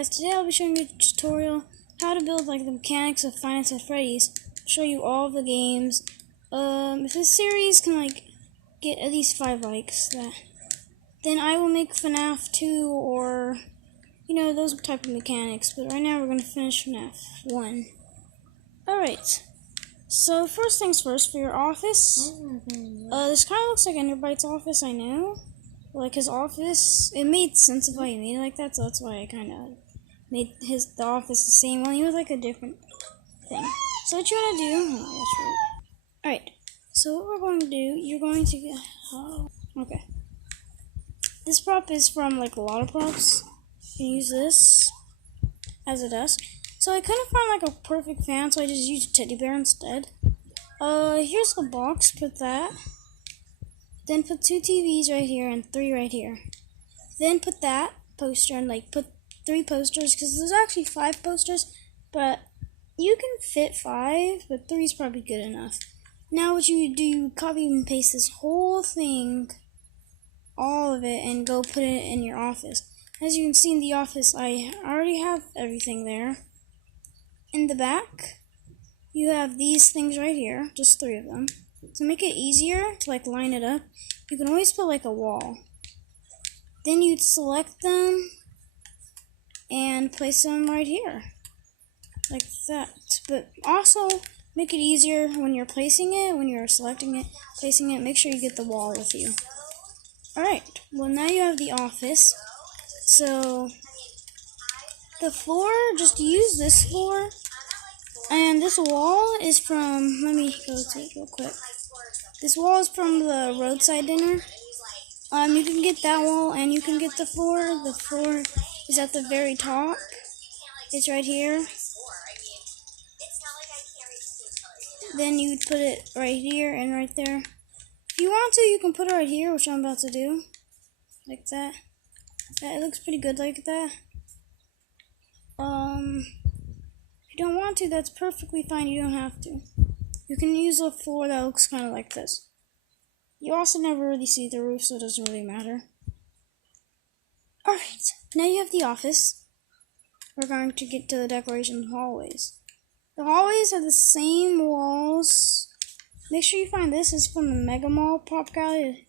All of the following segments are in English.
guys, today I'll be showing you a tutorial how to build like the mechanics of Five Nights at Freddy's. Show you all of the games. If this series can like get at least 5 likes, then I will make FNAF 2 or those type of mechanics. But right now we're gonna finish FNAF 1. Alright. So first things first, for your office, this kind of looks like Enderbyte's office, I know. Like his office, it made sense of why he made it like that, so that's why I kind of made the office the same one. He was like a different thing. So what you want to do, alright, so what we're going to do, you're going to get, okay. This prop is from like a lot of props. You can use this as a desk. So I couldn't find like a perfect fan, so I just used a teddy bear instead. Here's the box, put that. Then put 2 TVs right here and 3 right here. Then put that poster and like put 3 posters, because there's actually 5 posters, but you can fit 5, but 3 is probably good enough. Now what you do, you copy and paste this whole thing, all of it, and go put it in your office. As you can see in the office, I already have everything there. In the back, you have these things right here, just 3 of them. To make it easier to like line it up, you can always put like a wall. Then you'd select them and place them right here, like that. But also make it easier when you're placing it, when you're selecting it, placing it, make sure you get the wall with you. Alright, well now you have the office. So the floor, just use this floor. And this wall is from, let me go to it real quick. This wall is from the roadside dinner. You can get that wall and you can get the floor. The floor is at the very top. It's right here. Then you would put it right here and right there. If you want to, you can put it right here, which I'm about to do. Like that. It looks pretty good like that. If you don't want to, that's perfectly fine. You don't have to. You can use a floor that looks kind of like this. You also never really see the roof, so it doesn't really matter. Alright, now you have the office. We're going to get to the decoration hallways. The hallways have the same walls. Make sure you find this is from the Mega Mall prop gallery,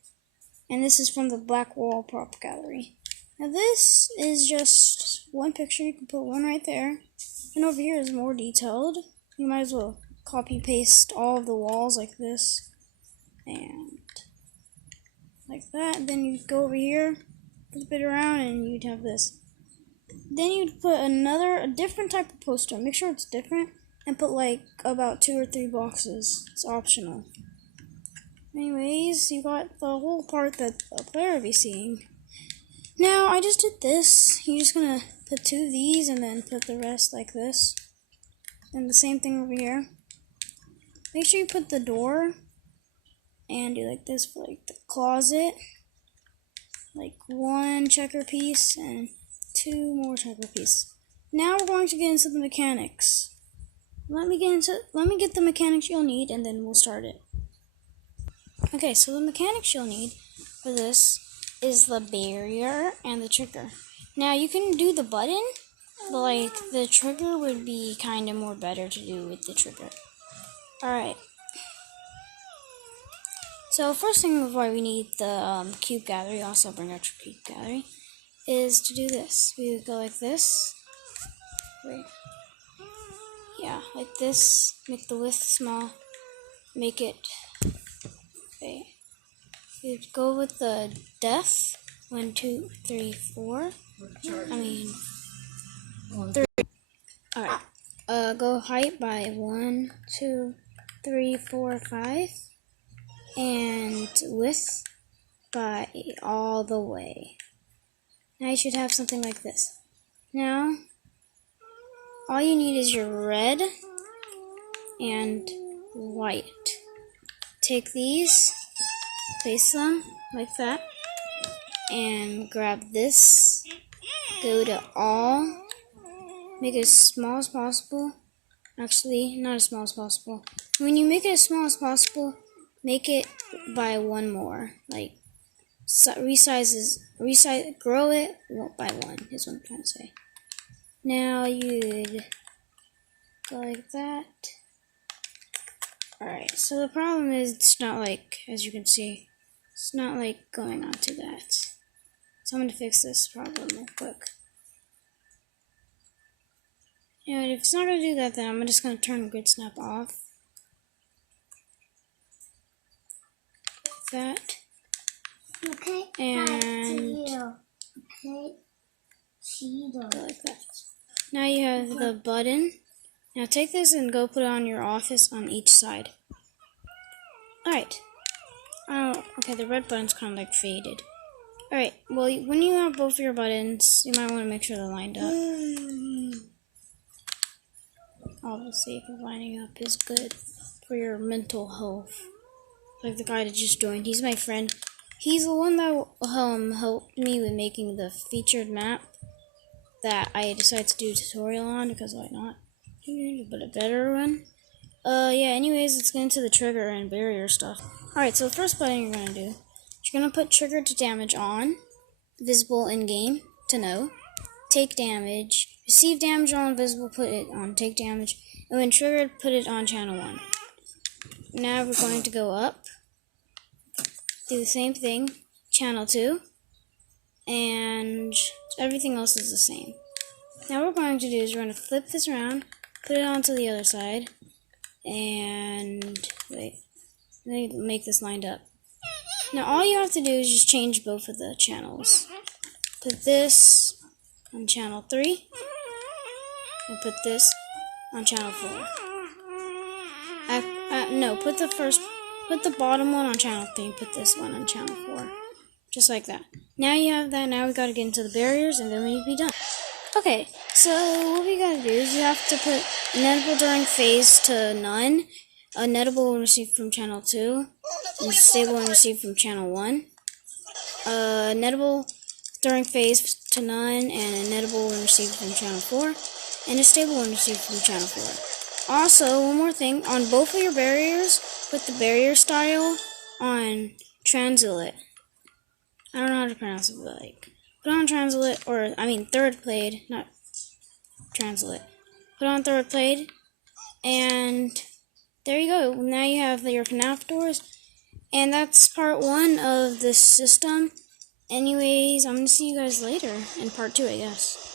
and this is from the Black Wall prop gallery. Now this is just one picture. You can put one right there. And over here is more detailed. You might as well copy paste all of the walls like this. And like that. Then you'd go over here, flip it around, and you'd have this. Then you'd put a different type of poster. Make sure it's different. And put like about 2 or 3 boxes. It's optional. Anyways, you got the whole part that the player will be seeing. Now, I just did this. You're just gonna put 2 of these and then put the rest like this. And the same thing over here. Make sure you put the door and do like this for like the closet. Like 1 checker piece and 2 more checker pieces. Now we're going to get into the mechanics. Let me get the mechanics you'll need and then we'll start it. Okay, so the mechanics you'll need for this is the barrier and the trigger. Now you can do the button, but like the trigger would be kind of more better to do with the trigger. Alright. So first thing why we need the cube gallery, also bring out your cube gallery, is to do this. We would go like this. Wait. Yeah, like this. Make the width small. Make it. Wait. You'd go with the depth. 1, 2, 3, 4. I mean, 3. Alright. Go height by 1, 2, 3, 4, 5. And width by all the way. Now you should have something like this. Now, all you need is your red and white. Take these, place them like that, and grab this, go to all, make it as small as possible. Actually, not as small as possible. When you make it as small as possible, make it by 1 more. Like, grow it by 1 is what I'm trying to say. Now you'd go like that. Alright, so the problem is it's not like, as you can see, it's not like going onto that. So I'm going to fix this problem real quick. And if it's not going to do that, then I'm just going to turn grid snap off. That. Okay. And okay. like that. Now you have the button. Now take this and go put it on your office on each side. Alright. Oh, okay, the red button's kind of like faded. Alright, well, when you have both of your buttons, you might want to make sure they're lined up. Obviously, if lining up is good for your mental health. Like the guy that just joined, he's my friend. He's the one that helped me with making the featured map that I decided to do a tutorial on, because why not? But a better one. Yeah, anyways, let's get into the trigger and barrier stuff. Alright, so the first button you're gonna do, you're gonna put trigger to damage on, visible in game to no, take damage, receive damage on visible, put it on take damage, and when triggered, put it on channel 1. Now we're going to go up, do the same thing, channel 2, and everything else is the same. Now what we're going to do is we're going to flip this around, put it onto the other side, and wait, let me make this lined up. Now all you have to do is just change both of the channels. Put this on channel 3, and put this on channel 4. No, put the bottom one on channel 3 and put this one on channel 4. Just like that. Now you have that, now we gotta get into the barriers and then we'd be done. Okay, so what we gotta do is you have to put nettable during phase to none, a nettable when received from channel 2, and stable when received from channel 1, nettable during phase to none, and a nettable when received from channel 4, and a stable when received from channel 4. Also, one more thing, on both of your barriers, put the barrier style on translate. I don't know how to pronounce it, but like, put on translate, or I mean third played, not translate. Put on third played, and there you go. Now you have your FNAF doors, and that's part 1 of this system. Anyways, I'm gonna see you guys later in part 2, I guess.